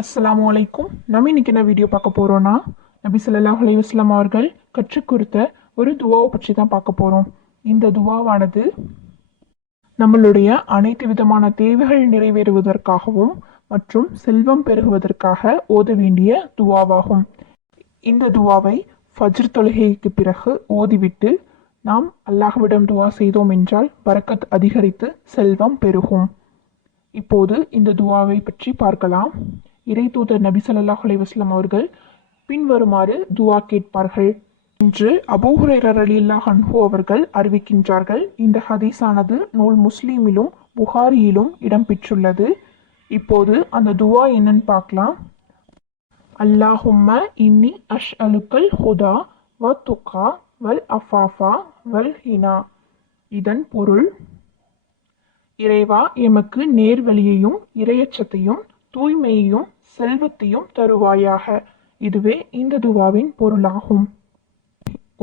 அஸ்ஸலாமு அலைக்கும். நம்ம இன்னைக்கு என்ன வீடியோ பார்க்க போறோம்னா, நபி ஸல்லல்லாஹு அலைஹி வஸல்லம் அவர்கள் கற்றுக் கொடுத்த ஒரு துவாவை பற்றி தான் பார்க்க போறோம். இந்த துவாவானது நம்மளுடைய அனைத்து விதமான தேவைகள் நிறைவேறுவதற்காகவும் மற்றும் செல்வம் பெருகுவதற்காக ஓத வேண்டிய துவாவாகும். இந்த துவாவை ஃபஜ்ர் தொழுகைக்கு பிறகு ஓதிவிட்டு நாம் அல்லாஹ்விடம் துவா செய்தோம் என்றால் பரக்கத் அதிகரித்து செல்வம் பெருகும். இப்போது இந்த துவாவை பற்றி பார்க்கலாம். இறை தூதர் நபி ஸல்லல்லாஹு அலைஹி வஸல்லம் அவர்கள் பின்வருமாறு துவா கேட்பார்கள் என்று அபூ ஹுரைரா ரலியல்லாஹு அன்ஹு அவர்கள் அறிவிக்கின்றார்கள். இந்த ஹதீஸானது நூல் முஸ்லீமிலும் புகாரியிலும் இடம்பெற்றுள்ளது. இப்போது அந்த துவா என்னன்னு பார்க்கலாம். அல்லாஹும்ம இன்னி அஷ்அலுக்கல் ஹுதா வ துகா வல் அஃபாஃபா வல் ஹினா. இதன் பொருள், இறைவா, எமக்கு நேர்வழியையும் இறையச்சத்தையும் தூய்மையையும் செல்வத்தையும் தருவாயாக. இதுவே இந்த துவாவின் பொருளாகும்.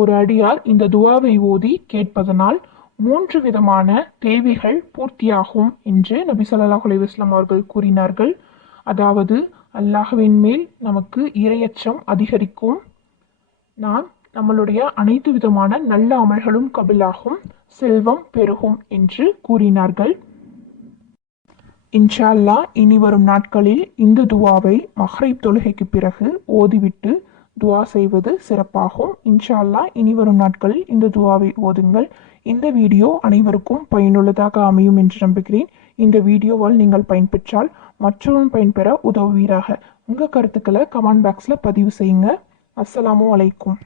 ஒரு அடியார் இந்த துவாவை ஓதி கேட்பதனால் 3 விதமான தேவைகள் பூர்த்தியாகும் என்று நபி ஸல்லல்லாஹு அலைஹி வஸல்லம் அவர்கள் கூறினார்கள். அதாவது, அல்லாஹ்வின் மேல் நமக்கு இறையச்சம் அதிகரிக்கும், நம்மளுடைய அனைத்து விதமான நல்ல அமல்களும் கபிலாகும், செல்வம் பெருகும் என்று கூறினார்கள். இன்ஷா அல்லாஹ் இனி வரும் நாட்களில் இந்த துவாவை மஹ்ரிப் தொழுகைக்கு பிறகு ஓதிவிட்டு துவா செய்வது சிறப்பாகும். இன்ஷா அல்லாஹ் இனி வரும் நாட்களில் இந்த துவாவை ஓதுங்கள். இந்த வீடியோ அனைவருக்கும் பயனுள்ளதாக அமையும் என்று நம்புகிறேன். இந்த வீடியோவால் நீங்கள் பயன்பெற்றால் மற்றவரும் பயன்பெற உதவுவீராக. உங்கள் கருத்துக்களை கமெண்ட் பாக்ஸில் பதிவு செய்யுங்க. அஸ்ஸலாமு அலைக்கும்.